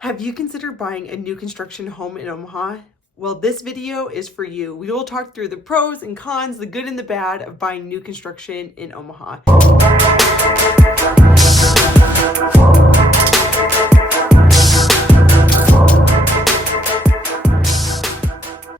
Have you considered buying a new construction home in Omaha? Well, this video is for you. We will talk through the pros and cons, the good and the bad of buying new construction in Omaha.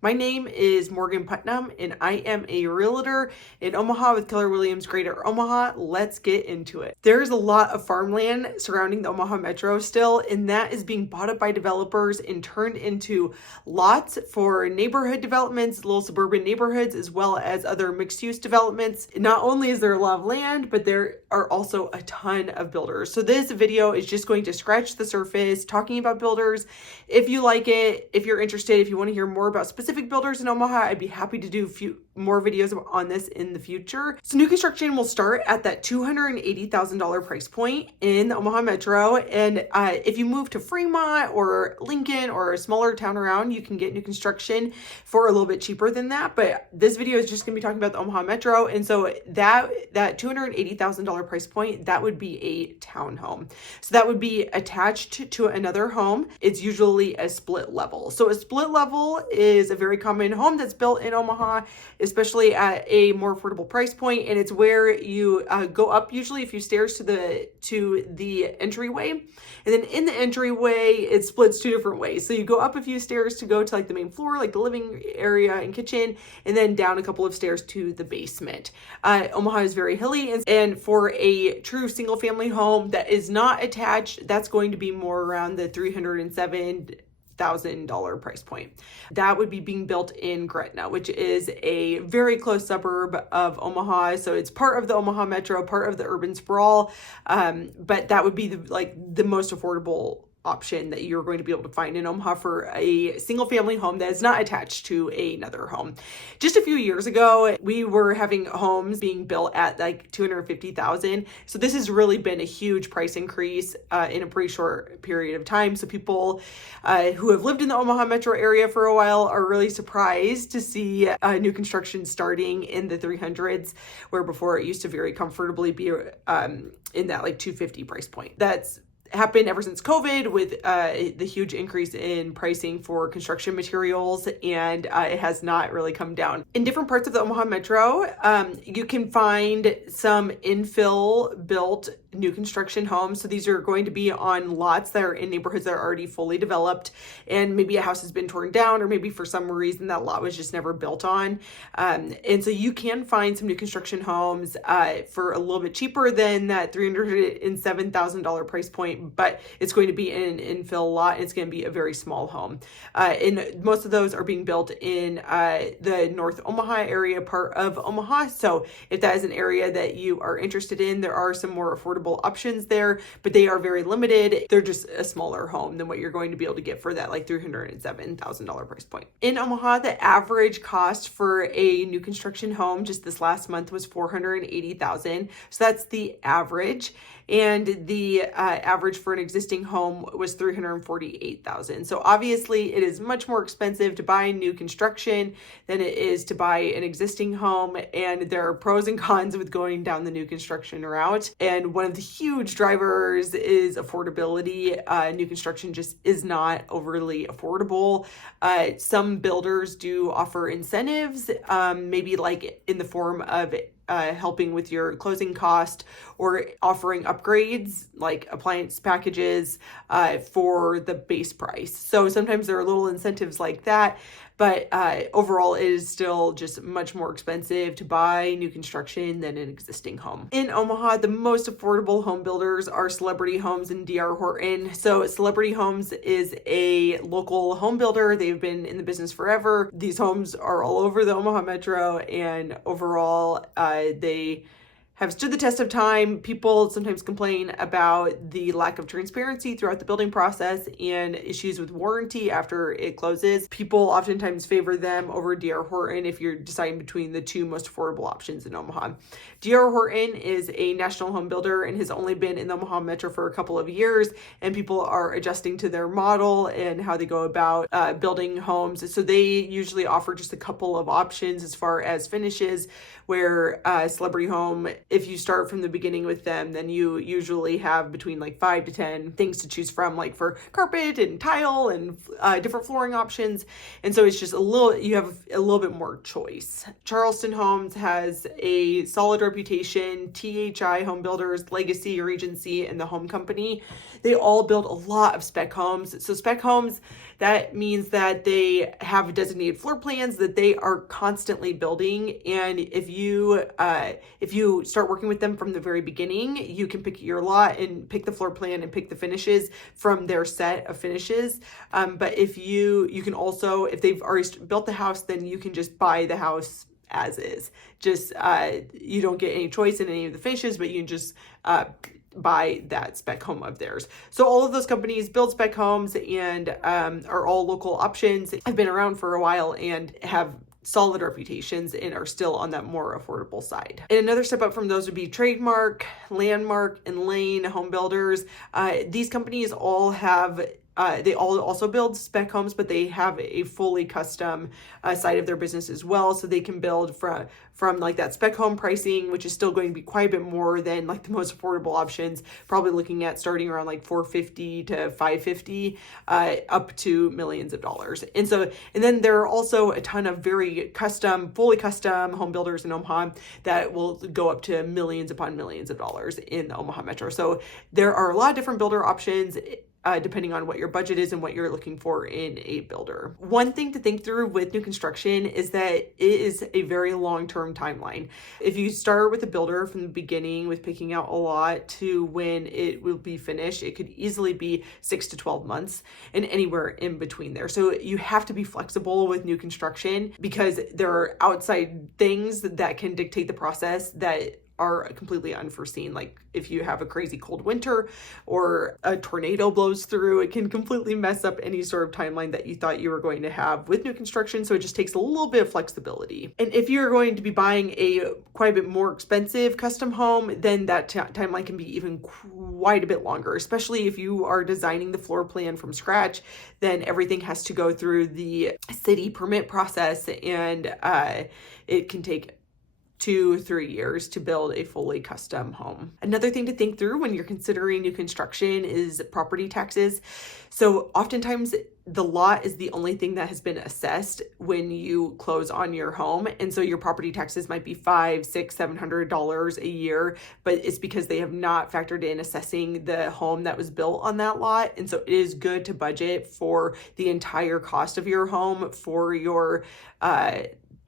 My name is Morgan Putnam, and I am a realtor in Omaha with Keller Williams Greater Omaha. Let's get into it. There's a lot of farmland surrounding the Omaha Metro still, and that is being bought up by developers and turned into lots for neighborhood developments, little suburban neighborhoods, as well as other mixed-use developments. Not only is there a lot of land, but there are also a ton of builders. So this video is just going to scratch the surface, talking about builders. If you like it, if you're interested, if you want to hear more about specific builders in Omaha, I'd be happy to do a few more videos on this in the future. So new construction will start at that $280,000 price point in the Omaha Metro. And if you move to Fremont or Lincoln or a smaller town around, you can get new construction for a little bit cheaper than that. But this video is just going to be talking about the Omaha Metro. And so that $280,000 price point, that would be a townhome. So that would be attached to another home. It's usually a split level. So a split level is a very common home that's built in Omaha, especially at a more affordable price point, and it's where you go up usually a few stairs to the entryway, and then in the entryway it splits two different ways. So you go up a few stairs to go to like the main floor, like the living area and kitchen, and then down a couple of stairs to the basement. Omaha is very hilly, and for a true single family home that is not attached, that's going to be more around the $307,000 price point. That would be being built in Gretna, which is a very close suburb of Omaha. So it's part of the Omaha Metro, part of the urban sprawl. But that would be the most affordable option that you're going to be able to find in Omaha for a single family home that is not attached to another home. Just a few years ago, we were having homes being built at like $250,000. So this has really been a huge price increase in a pretty short period of time. So people who have lived in the Omaha metro area for a while are really surprised to see new construction starting in the 300s, where before it used to very comfortably be in that like 250 price point. That's happened ever since COVID with the huge increase in pricing for construction materials, and it has not really come down. In different parts of the Omaha Metro, you can find some infill built new construction homes. So these are going to be on lots that are in neighborhoods that are already fully developed, and maybe a house has been torn down, or maybe for some reason that lot was just never built on. And so you can find some new construction homes for a little bit cheaper than that $307,000 price point, but it's going to be in an infill lot, and it's going to be a very small home. And most of those are being built in the North Omaha area part of Omaha. So if that is an area that you are interested in, there are some more affordable options there, but they are very limited. They're just a smaller home than what you're going to be able to get for that like $307,000 price point. In Omaha, the average cost for a new construction home just this last month was $480,000. So that's the average. And the average for an existing home was $348,000. So obviously it is much more expensive to buy new construction than it is to buy an existing home. And there are pros and cons with going down the new construction route. And one of the huge drivers is affordability. New construction just is not overly affordable. Some builders do offer incentives, maybe like in the form of helping with your closing cost, or offering upgrades like appliance packages for the base price. So sometimes there are little incentives like that, but overall it is still just much more expensive to buy new construction than an existing home. In Omaha, the most affordable home builders are Celebrity Homes and D.R. Horton. So Celebrity Homes is a local home builder. They've been in the business forever. These homes are all over the Omaha Metro, and overall they have stood the test of time. People sometimes complain about the lack of transparency throughout the building process and issues with warranty after it closes. People oftentimes favor them over D.R. Horton if you're deciding between the two most affordable options in Omaha. D.R. Horton is a national home builder and has only been in the Omaha Metro for a couple of years, and people are adjusting to their model and how they go about building homes. So they usually offer just a couple of options as far as finishes, where Celebrity Home if you start from the beginning with them, then you usually have between like 5 to 10 things to choose from, like for carpet and tile and different flooring options. And so it's just you have a little bit more choice. Charleston Homes has a solid reputation. THI Home Builders, Legacy, Regency, and the Home Company, they all build a lot of spec homes. So spec homes, that means that they have designated floor plans that they are constantly building. And if you start working with them from the very beginning, you can pick your lot and pick the floor plan and pick the finishes from their set of finishes. But if you can also, if they've already built the house, then you can just buy the house as is. Just you don't get any choice in any of the finishes, but you can just buy that spec home of theirs. So all of those companies build spec homes and are all local options. Have been around for a while and have solid reputations and are still on that more affordable side. And another step up from those would be Trademark, Landmark, and Lane Home Builders. These companies all have they all also build spec homes, but they have a fully custom side of their business as well. So they can build from like that spec home pricing, which is still going to be quite a bit more than like the most affordable options, probably looking at starting around like $450 to $550, up to millions of dollars. And then there are also a ton of very fully custom home builders in Omaha that will go up to millions upon millions of dollars in the Omaha metro. So there are a lot of different builder options, depending on what your budget is and what you're looking for in a builder. One thing to think through with new construction is that it is a very long-term timeline. If you start with a builder from the beginning with picking out a lot to when it will be finished, it could easily be 6 to 12 months and anywhere in between there. So you have to be flexible with new construction because there are outside things that can dictate the process that are completely unforeseen. Like if you have a crazy cold winter or a tornado blows through, it can completely mess up any sort of timeline that you thought you were going to have with new construction. So it just takes a little bit of flexibility. And if you're going to be buying a quite a bit more expensive custom home, then that timeline can be even quite a bit longer, especially if you are designing the floor plan from scratch. Then everything has to go through the city permit process, and it can take 2-3 years to build a fully custom home. Another thing to think through when you're considering new construction is property taxes. So oftentimes the lot is the only thing that has been assessed when you close on your home. And so your property taxes might be $500, $600, $700 a year, but it's because they have not factored in assessing the home that was built on that lot. And so it is good to budget for the entire cost of your home for your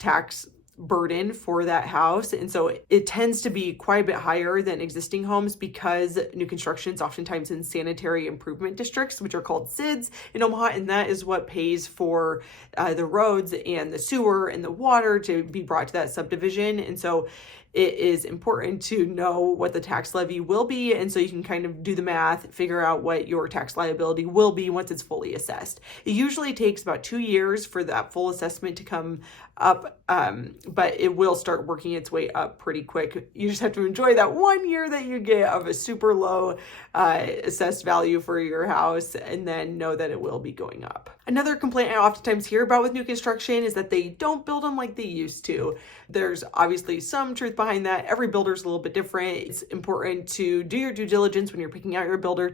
tax burden for that house. And so it tends to be quite a bit higher than existing homes because new construction is oftentimes in sanitary improvement districts, which are called SIDs in Omaha. And that is what pays for the roads and the sewer and the water to be brought to that subdivision. And so it is important to know what the tax levy will be. And so you can kind of do the math, figure out what your tax liability will be once it's fully assessed. It usually takes about 2 years for that full assessment to come up, but it will start working its way up pretty quick. You just have to enjoy that 1 year that you get of a super low assessed value for your house, and then know that it will be going up. Another complaint I oftentimes hear about with new construction is that they don't build them like they used to. There's obviously some truth behind that. Every builder is a little bit different. It's important to do your due diligence when you're picking out your builder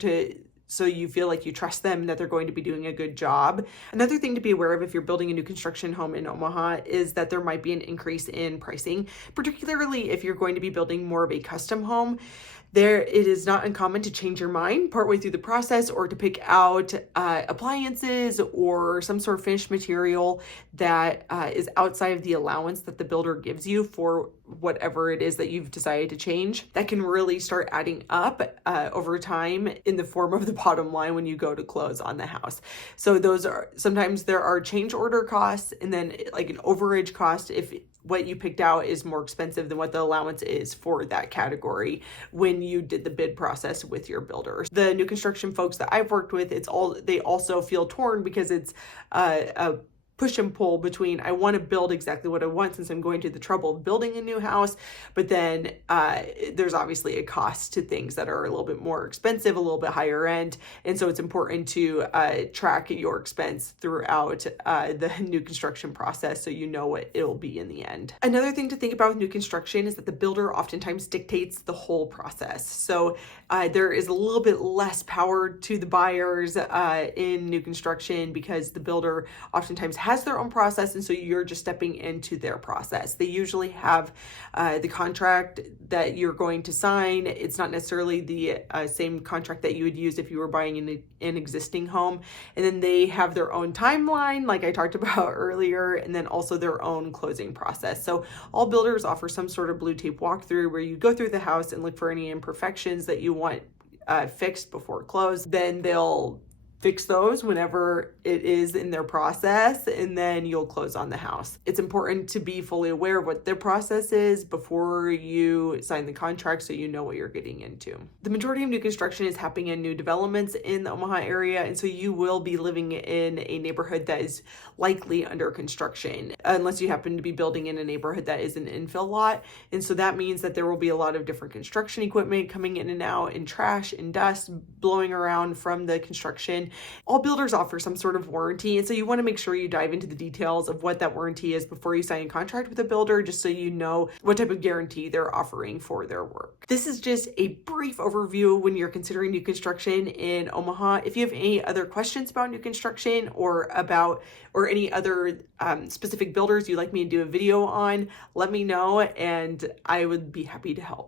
so you feel like you trust them and that they're going to be doing a good job. Another thing to be aware of if you're building a new construction home in Omaha is that there might be an increase in pricing, particularly if you're going to be building more of a custom home. It is not uncommon to change your mind partway through the process or to pick out appliances or some sort of finished material that is outside of the allowance that the builder gives you for whatever it is that you've decided to change. That can really start adding up over time in the form of the bottom line when you go to close on the house. So sometimes there are change order costs and then like an overage cost if what you picked out is more expensive than what the allowance is for that category when you did the bid process with your builders. The new construction folks that I've worked with, they also feel torn because it's a push and pull between, I want to build exactly what I want since I'm going to the trouble of building a new house, but then there's obviously a cost to things that are a little bit more expensive, a little bit higher end, and so it's important to track your expense throughout the new construction process so you know what it'll be in the end. Another thing to think about with new construction is that the builder oftentimes dictates the whole process. So there is a little bit less power to the buyers in new construction because the builder oftentimes has their own process, and so you're just stepping into their process. They usually have the contract that you're going to sign. It's not necessarily the same contract that you would use if you were buying an existing home. And then they have their own timeline, like I talked about earlier, and then also their own closing process. So all builders offer some sort of blue tape walkthrough where you go through the house and look for any imperfections that you want fixed before close. Then they'll fix those whenever it is in their process, and then you'll close on the house. It's important to be fully aware of what their process is before you sign the contract so you know what you're getting into. The majority of new construction is happening in new developments in the Omaha area, and so you will be living in a neighborhood that is likely under construction, unless you happen to be building in a neighborhood that is an infill lot. And so that means that there will be a lot of different construction equipment coming in and out, and trash and dust blowing around from the construction. All builders offer some sort of warranty, and so you want to make sure you dive into the details of what that warranty is before you sign a contract with a builder, just so you know what type of guarantee they're offering for their work. This is just a brief overview when you're considering new construction in Omaha. If you have any other questions about new construction or any other specific builders you'd like me to do a video on, let me know and I would be happy to help.